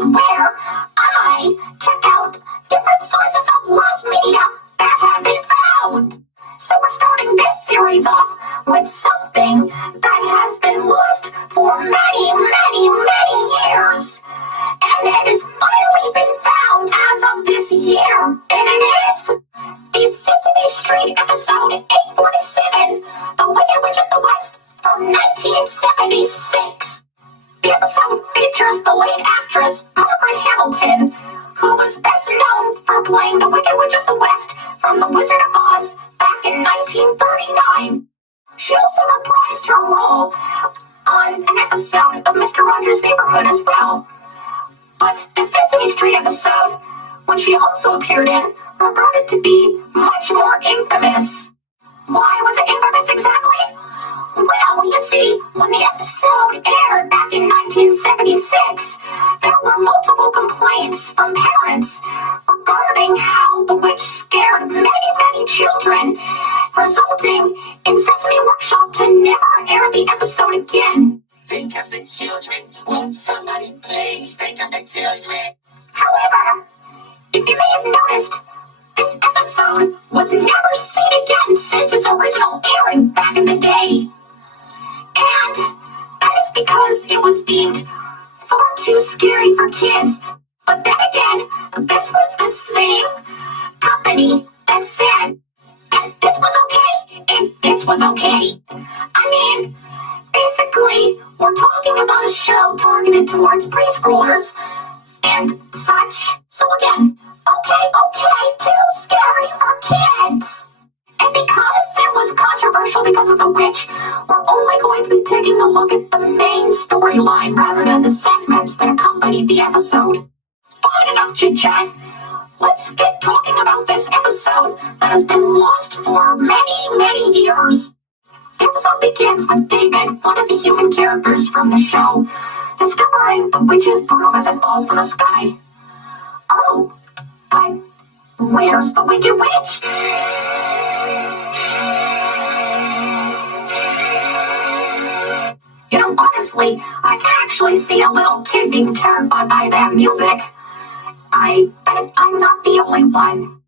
is where I check out different sources of lost media that have been found. So we're starting this series off with something that has been lost for many, many, many years. And it has finally been found as of this year. And it is the Sesame Street episode 847, The Wicked Witch of the West, from 1976. The episode features the late actress Margaret Hamilton, who was best known for playing the Wicked Witch of the West from The Wizard of Oz back in 1939. She also reprised her role on an episode of Mr. Rogers' Neighborhood as well. But the Sesame Street episode, which she also appeared in, regarded to be much more infamous. Why was it infamous exactly? Well, you see, when the episode aired back in 1976, there were multiple complaints from parents regarding how the witch scared many, many children, resulting in Sesame Workshop to never air the episode again. Think of the children. Won't somebody please think of the children? However, if you may have noticed, this episode was never seen again since its original airing back in the day. And that is because it was deemed far too scary for kids. But then again, this was the same company that said that this was okay and this was okay. I mean, basically, we're talking about a show targeted towards preschoolers and such. So again, okay, too scary for kids. And because it was controversial because of the witch, we're only going to be taking a look at the main storyline rather than the segments that accompanied the episode. But enough chit-chat. Let's get talking about this episode that has been lost for many, many years. The episode begins with David, one of the human characters from the show, discovering the witch's broom as it falls from the sky. Oh, but where's the Wicked Witch? You know, honestly, I can actually see a little kid being terrified by that music. I bet I'm not the only one.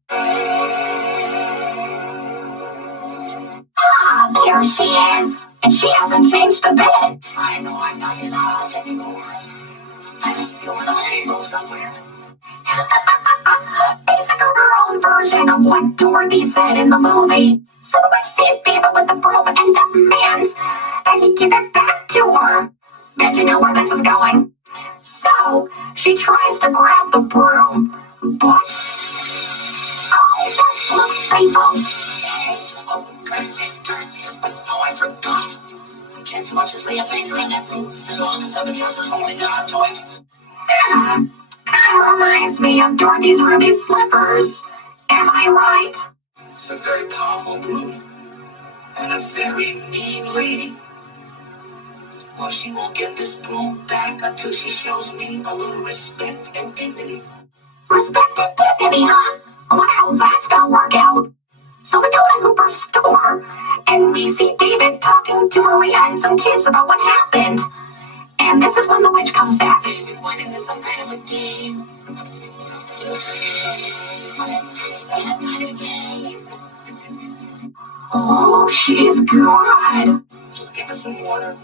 Ah, there she is. And she hasn't changed a bit. I know I'm not in the house anymore. I must be over the rainbow somewhere. Basically her own version of what Dorothy said in the movie. So the witch sees David with the broom and demands that he give it back to her. Bet you know where this is going. So she tries to grab the broom, but oh, that looks painful. Oh, curses. Oh, I forgot. I can't so much as lay a finger on that broom as long as somebody else is holding on to it. Kind of reminds me of Dorothy's ruby slippers. Am I right? It's a very powerful broom and a very mean lady. Well, she won't get this broom back until she shows me a little respect and dignity. Respect and dignity, huh? Well, that's gonna work out. So we go to Hooper's store, and we see David talking to Maria and some kids about what happened. And this is when the witch comes back. David, what is this, some kind of a game? What is this? Oh, she's good. Just give us some water.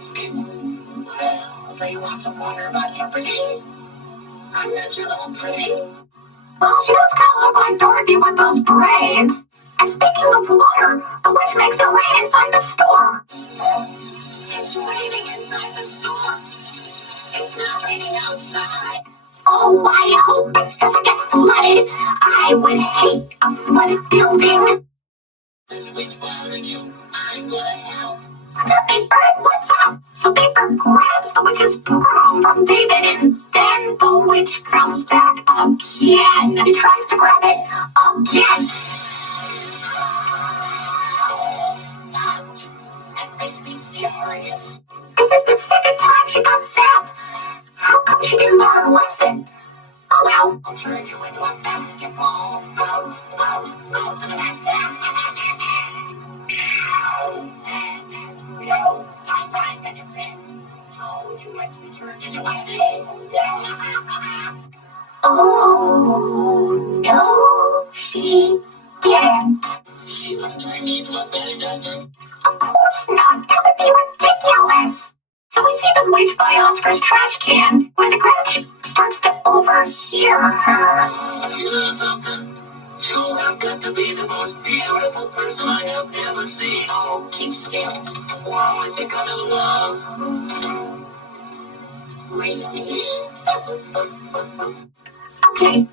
So you want some water about your pretty? I'm not your little pretty. Well, she does kind of look like Dorothy with those braids. And speaking of water, the witch makes it rain inside the store. It's raining inside the store. It's not raining outside. Oh, I hope it doesn't get flooded. I would hate a flooded building. There's a witch bothering you. I'm gonna help. What's up, Big Bird? What's up? So Big Bird grabs the witch's broom from David, and then the witch comes back again. He tries to grab it again. That makes me furious. This is the second time she got zapped. How come she didn't learn her lesson? Oh well. I'll turn you into a basketball. Bounce to the basket. No, I find that it's in. How would you like to be turned into one of these? Oh, no, she didn't. She wouldn't turn me into a feather duster. Of course not. That would be ridiculous. So we see the witch by Oscar's trash can, where the Grouch starts to overhear her. You know something? You have got to be the most beautiful person I have ever seen. Oh, keep still. Or I think I'm in love. Really? Okay,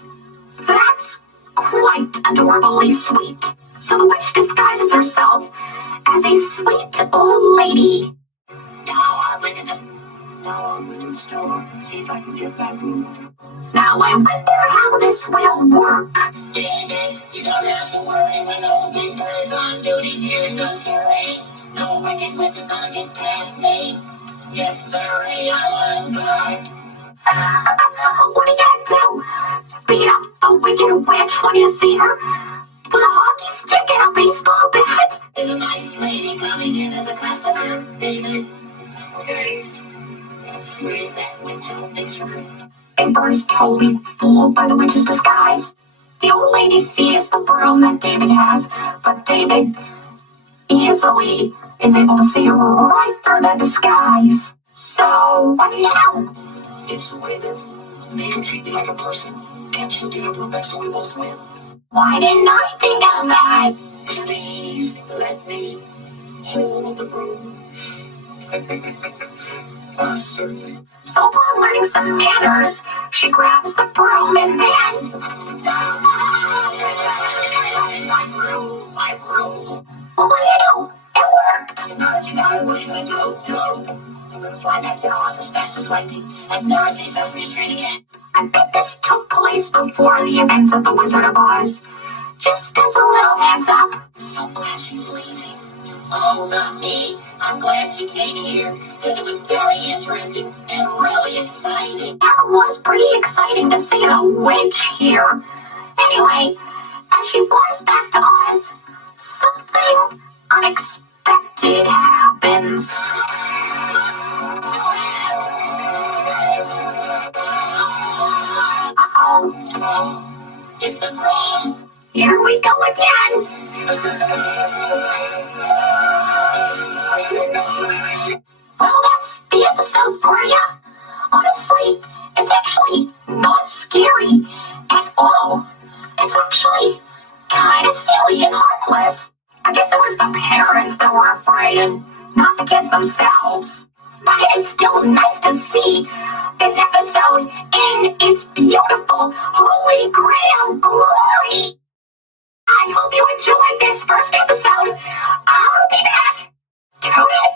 that's quite adorably sweet. So the witch disguises herself as a sweet old lady. Now I went to the store, see if I can get that room. Now I wonder how this will work. David, you don't have to worry when all the big birds on duty here. No, sirree. No wicked witch is gonna get past me. Yes, sirree, I'm on guard. What are you gonna do? Beat up the wicked witch when you see her? With a hockey stick and a baseball bat? There's a nice lady coming in as a customer, David. Okay. Where's that witch? I'll fix her. Big is totally fooled by the witch's disguise. The old lady sees the broom that David has, but David easily is able to see right through the disguise. So, what now? It's a way that make her treat me like a person, and she'll get her broom back so we both win. Why didn't I think of that? Please let me hold the broom. Certainly. So upon learning some manners, she grabs the broom and then... My broom. Well, what do you do? It worked. You got it. What are you gonna do? I'm gonna fly back to the house as fast as lightning and never see Sesame Street again. I bet this took place before the events of The Wizard of Oz. Just as a little heads up. So glad she's leaving. Oh, not me. I'm glad she came here because it was very interesting and really exciting. It was pretty exciting to see the witch here. Anyway, as she flies back to Oz, something unexpected happens. Uh-oh. It's the broom. Here we go again. Well, that's the episode for you. Honestly, it's actually not scary at all. It's actually kind of silly and harmless. I guess it was the parents that were afraid and not the kids themselves. But it is still nice to see this episode in its beautiful Holy Grail glory. I hope you enjoyed this first episode. I'll be back. Toadette